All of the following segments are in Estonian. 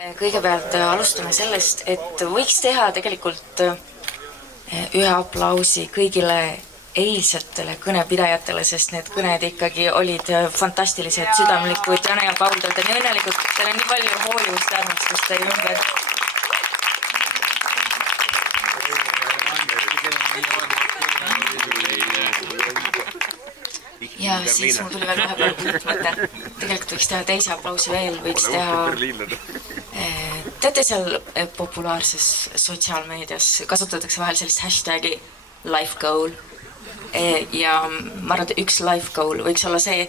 Kõigepealt alustame sellest, et võiks teha tegelikult ühe aplausi kõigile eilsetele kõnepidajatele, sest need kõned ikkagi olid fantastilised, südamlikud. Jane ja Paul, te olete nii õnnelikud, teil on nii palju hoolivust ja armastust teie ümber. Ja siis mul tuli veel vahepeal mõte. Tegelikult võiks teha teise aplausi veel, võiks teha... Teate seal populaarses sotsiaalmeedias kasutatakse vahel sellist hashtagi life goal. Ja ma arvan, et üks life goal võiks olla see,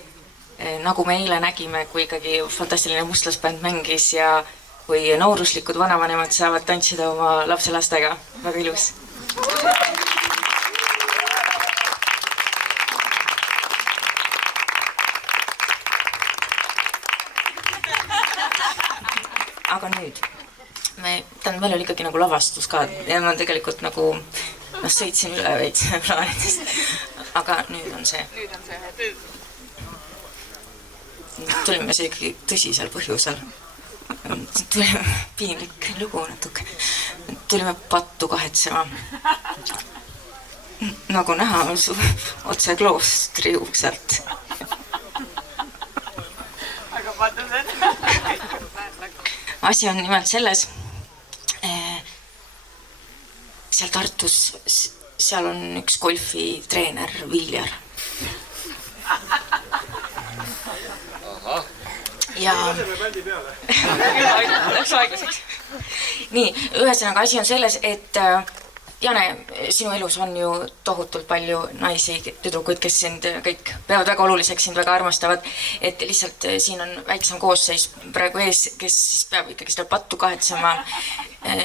nagu me eile nägime, kui ikkagi fantastiline mustlasbänd mängis ja kui nooruslikud vanavanemad saavad tantsida oma lapselastega. Väga ilus. Aga nüüd, meil oli ikkagi nagu lavastus ka ja ma tegelikult nagu sõitsin üle veits plaanidest, aga nüüd on see. Tulime see ikkagi tõsisel põhjusel. Tulime piinlik lugu natuke. Tulime pattu kahetsema. Nagu näha otse kloostri ukselt. Aga patused. Asi on nimelt selles, seal Tartus, seal on üks golfitreener, Viljar. Ja... Läks aeglaseks. Nii, ühesõnaga asi on selles, et Jane, sinu elus on ju tohutult palju naisi, tüdrukuid, kes sind kõik peavad väga oluliseks, sind väga armastavad, et lihtsalt siin on väiksem koosseis praegu ees, kes siis peab ikkagi seda pattu kahetsema.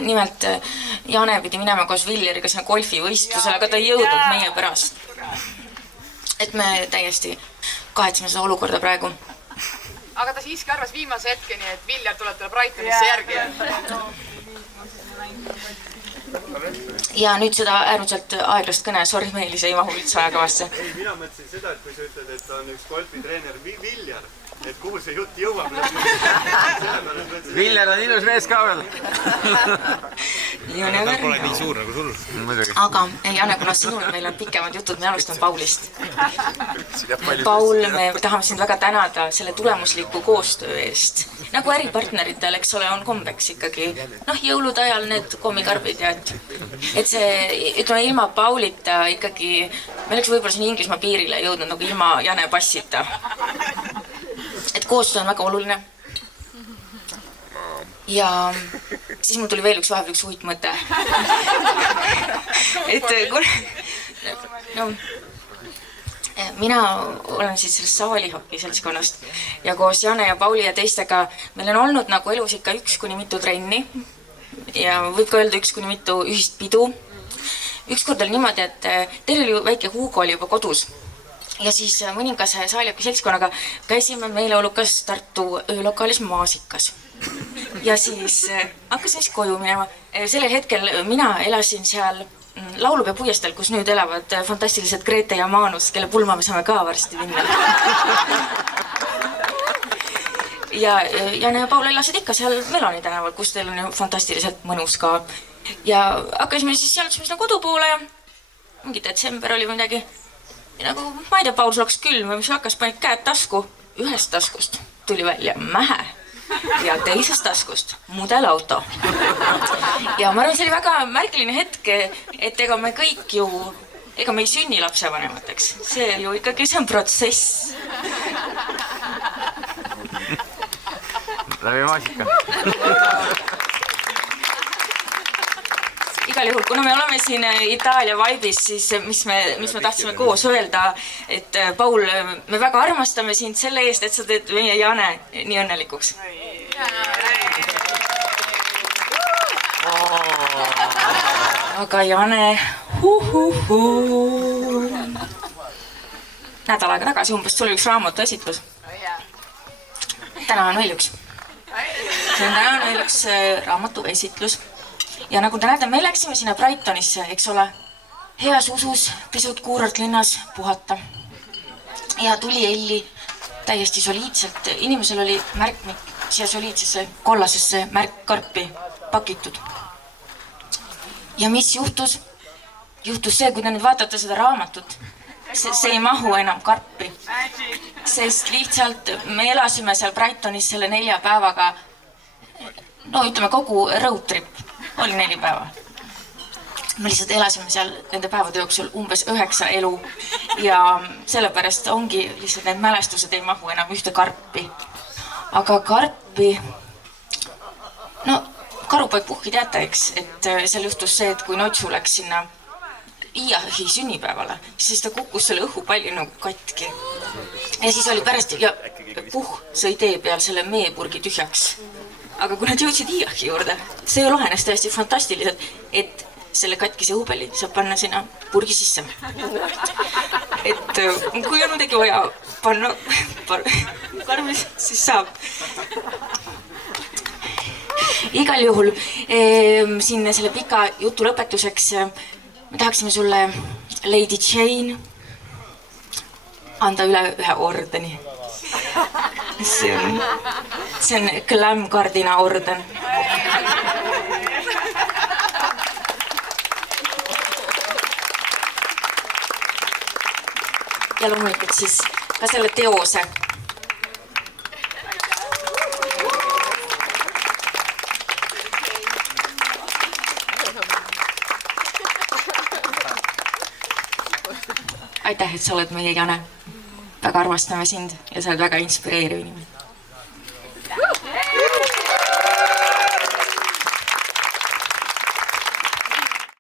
Nimelt Jane pidi minema koos Viljariga sinna golfivõistlusele, aga ta ei jõudnud meie pärast. Et me täiesti kahetseme seda olukorda praegu. Aga ta siiski arvas viimase hetkeni, et Viljar tuleb talle Brightonisse järgi. Ja nüüd seda äärmuselt aeglast kõne, sorry, Meelis ei mahu üldse ajakavasse. Ei, mina mõtlesin seda, et kui sa ütled, et ta on üks golfitreener Viljar, et kuhu see jutt jõuab. Viljar on ilus mees ka veel. Ta pole nii suur nagu sul. Aga, Jane, kuna sinul meil on pikemad jutud, me alustame Paulist. Paul, me tahame sind väga tänada selle tulemusliku koostöö eest. Nagu äripartneritel, eks ole, on kombeks ikkagi. Jõulude ajal need kommikarbid ja et see, ütleme, ilma Paulita ikkagi, me oleks võib-olla siin Inglismaa piirile jõudnud nagu ilma Jane passita. Et koostöö on väga oluline. Ja siis mul tuli veel vahepeal üks huvitav mõte. Et mina olen siis sellest saalihoki seltskonnast ja koos Jane ja Pauli ja teistega meil on olnud nagu elus ikka 1 kuni mitu trenni ja võib ka öelda 1 kuni mitu ühist pidu. Ükskord oli niimoodi, et teil oli ju väike Hugo oli juba kodus ja siis mõningase saalihoki seltskonnaga käisime meeleolukas Tartu öölokaalis Maasikas. Ja siis hakkasime siis koju minema. Sellel hetkel mina elasin seal Laulupea puiestel, kus nüüd elavad fantastilised Grete ja Manus, kelle pulma me saame ka varsti minna. Ja Jane ja Paul elasid ikka seal Meloni tänaval, kus teil on ju fantastiliselt mõnus ka. Ja hakkasime siis jalutasime sinna kodu poole ja mingi detsember oli midagi. Ja nagu, ma ei tea, Paul sul hakkas külm ja mis hakkas, panid käed tasku. Ühest taskust tuli välja mähe. Ja teisest taskust mudelauto. Ja ma arvan, see oli väga märgiline hetk, et ega me kõik ju, ega me ei sünni lapsevanemateks. See ju ikkagi, see on protsess. Läbi Maasika. Igal juhul, kuna me oleme siin Itaalia vaibis, siis mis me tahtsime koos öelda, et Paul, me väga armastame sind selle eest, et sa teed meie Jane nii õnnelikuks. Aga Jane, nädal aega tagasi umbes tuli üks raamatu esitlus. Täna on veel üks. Täna on veel üks raamatu esitlus. Ja nagu te näete, me läksime sinna Brightonisse, eks ole, heas usus, pisut kuurortlinnas puhata. Ja tuli Elli täiesti soliidselt. Inimesel oli märkmik siia soliidsesse kollasesse märkkarpi pakitud. ja mis juhtus? Juhtus see, kui te nüüd vaatate seda raamatut, see ei mahu enam karpi. Sest lihtsalt me elasime seal Brightonis selle 4 päevaga, no ütleme kogu road trip oli 4 päeva. Me lihtsalt elasime seal nende päevade jooksul umbes 9 elu ja sellepärast ongi lihtsalt need mälestused ei mahu enam ühte karpi. Aga karpi, no karupoegpuhki teate, eks, et seal juhtus see, et kui Notsu läks sinna Iiahi sünnipäevale, siis ta kukkus selle õhupalli nagu katki. Ja siis oli pärast ja puh sõi tee peal selle meepurgi tühjaks. Aga kui nad jõudsid Iiahi juurde, see lahenes täiesti fantastiliselt, et selle katkise õhupalli saab panna sinna purgi sisse. Et kui on midagi vaja panna karmis, siis saab. Igal juhul siin selle pika jutu lõpetuseks me tahaksime sulle Lady Jane anda üle ühe ordeni. See on Glam-Gardina orden. Ja loomulikult siis ka selle teose. Aitäh, et sa oled meie Jane. Väga armastame sind ja sa oled väga inspireeriv inimene.